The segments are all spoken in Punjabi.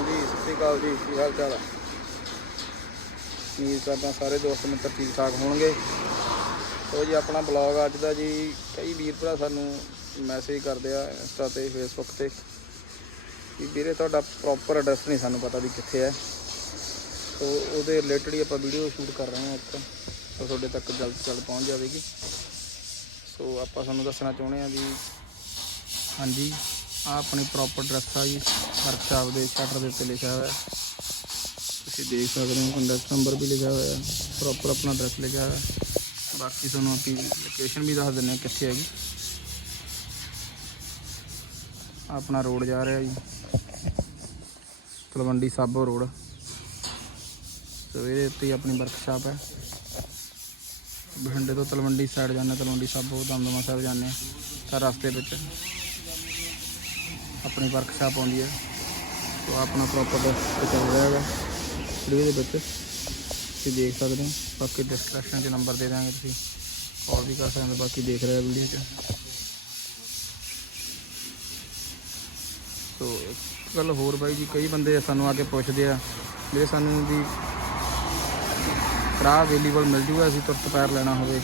ਹਾਂਜੀ, ਸਤਿ ਸ਼੍ਰੀ ਅਕਾਲ ਜੀ, ਕੀ ਹਾਲ ਚਾਲ ਆ? ਉਮੀਦ ਕਰਦਾ ਸਾਰੇ ਦੋਸਤ ਮਿੱਤਰ ਠੀਕ ਠਾਕ ਹੋਣਗੇ? ਤੋ ਜੀ, ਆਪਣਾ ਬਲੌਗ ਅੱਜ ਦਾ ਜੀ, ਕਈ ਵੀਰ ਭਰਾ ਸਾਨੂੰ ਮੈਸੇਜ ਕਰਦੇ ਆ ਇੰਸਟਾ ਤੇ ਫੇਸਬੁੱਕ ਤੇ ਕਿ ਵੀਰੇ ਤੁਹਾਡਾ ਪ੍ਰੋਪਰ ਐਡਰੈਸ ਨਹੀਂ ਸਾਨੂੰ ਪਤਾ ਵੀ ਕਿੱਥੇ ਹੈ। ਸੋ ਉਹਦੇ ਰਿਲੇਟਡ ਹੀ ਆਪਾਂ ਵੀਡੀਓ ਸ਼ੂਟ ਕਰ ਰਹੇ ਹਾਂ ਇੱਕ, ਤੋ ਤੁਹਾਡੇ ਤੱਕ ਜਲਦ ਤੋਂ ਜਲਦ ਪਹੁੰਚ ਜਾਵੇਗੀ। ਸੋ ਆਪਾਂ ਤੁਹਾਨੂੰ ਦੱਸਣਾ ਚਾਹੁੰਦੇ ਆ ਵੀ ਹਾਂਜੀ। ਆ ਆਪਣੀ ਪ੍ਰੋਪਰ ਐਡਰੈਸ ਆ ਜੀ। ਵਰਕਸ਼ਾਪ ਦੇ ਸ਼ਟਰ ਦੇ ਉੱਤੇ ਲਿਖਿਆ ਹੋਇਆ। ਹੈ। ਤੁਸੀਂ ਦੇਖ ਸਕਦੇ ਹੋ ਕੰਟੈਕਟ ਨੰਬਰ ਵੀ ਲਿਖਿਆ ਹੋਇਆ। ਹੈ ਪ੍ਰੋਪਰ ਆਪਣਾ ਐਡਰੈਸ ਲਿਖਿਆ ਹੋਇਆ। ਹੈ ਬਾਕੀ ਤੁਹਾਨੂੰ ਆਪਣੀ ਲੋਕੇਸ਼ਨ ਵੀ ਦੱਸ ਦਿੰਦੇ ਹਾਂ ਕਿੱਥੇ ਹੈਗੀ। ਆਹ ਆਪਣਾ ਰੋਡ ਜਾ ਰਿਹਾ ਜੀ। ਤਲਵੰਡੀ ਸਾਬੋ ਰੋਡ ਸੋ ਇਹਦੇ ਉੱਤੇ ਹੀ ਆਪਣੀ ਵਰਕਸ਼ਾਪ ਹੈ। ਬਠਿੰਡੇ ਤੋਂ ਤਲਵੰਡੀ ਸਾਈਡ ਜਾਂਦੇ ਤਲਵੰਡੀ ਸਾਬੋ, ਦਮਦਮਾ ਸਾਹਿਬ ਜਾਂਦੇ ਹਾਂ। ਤਾਂ ਰਸਤੇ ਵਿੱਚ। ਆਪਣੀ ਵਰਕਸ਼ਾਪ ਆਉਂਦੀ ਹੈ। ਸੋ ਆਪਣਾ ਪ੍ਰੋਪਰ ਤੇ ਚੱਲ ਰਿਹਾ ਹੈਗਾ। ਵੀਡੀਓ ਦੇ ਵਿੱਚ ਤੁਸੀਂ ਦੇਖ ਸਕਦੇ ਹੋ। ਬਾਕੀ ਡਿਸਕ੍ਰਿਪਸ਼ਨ 'ਚ ਨੰਬਰ ਦੇ ਦਾਂਗੇ ਤੁਸੀਂ। ਕਾਲ ਵੀ ਕਰ ਸਕਦੇ ਹੋ। ਬਾਕੀ ਦੇਖ ਰਹੇ ਹੋ ਵੀਡੀਓ 'ਚ। ਸੋ ਇੱਕ ਗੱਲ ਹੋਰ ਬਾਈ ਜੀ, ਕਈ ਬੰਦੇ ਸਾਨੂੰ ਆ ਕੇ ਪੁੱਛਦੇ ਆ ਵੀਰੇ ਸਾਨੂੰ ਵੀ ਕਰਾ ਅਵੇਲੇਬਲ ਮਿਲ ਜੂਗਾ, ਅਸੀਂ ਤੁਰਤ ਪੈਰ ਲੈਣਾ ਹੋਵੇ।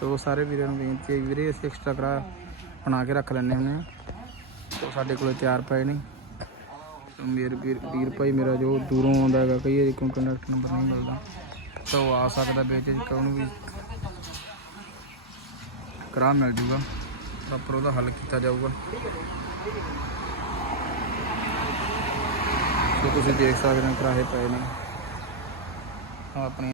ਸੋ ਸਾਰੇ ਵੀਰਾਂ ਨੂੰ ਬੇਨਤੀ ਹੈ, ਵੀਰੇ, ਅਸੀਂ ਐਕਸਟਰਾ ਕਰਾ ਬਣਾ ਕੇ ਰੱਖ ਲੈਂਦੇ ਹੁੰਦੇ ਆ ਤੋ ਸਾਡੇ ਕੋਲੇ ਤਿਆਰ ਪਏ ਨੇ। ਸੋ ਮੇਰੇ ਵੀਰ ਵੀਰ ਭਾਈ ਮੇਰਾ ਜੋ ਦੂਰੋਂ ਆਉਂਦਾ ਹੈਗਾ, ਕਈ ਵਾਰੀ ਕੋਈ ਕੰਟੈਕਟ ਨੰਬਰ ਨਹੀਂ ਮਿਲਦਾ। ਤਾਂ ਉਹ ਆ ਸਕਦਾ ਵਿੱਚ ਉਹਨੂੰ ਵੀ ਕਰਾ ਮਿਲ ਜੂਗਾ ਪ੍ਰੋਪਰ ਉਹਦਾ ਹੱਲ ਕੀਤਾ ਜਾਊਗਾ। ਸੋ ਤੁਸੀਂ ਦੇਖ ਸਕਦੇ ਹੋ, ਕਿਰਾਏ ਪਏ ਨੇ। ਆਪਣੇ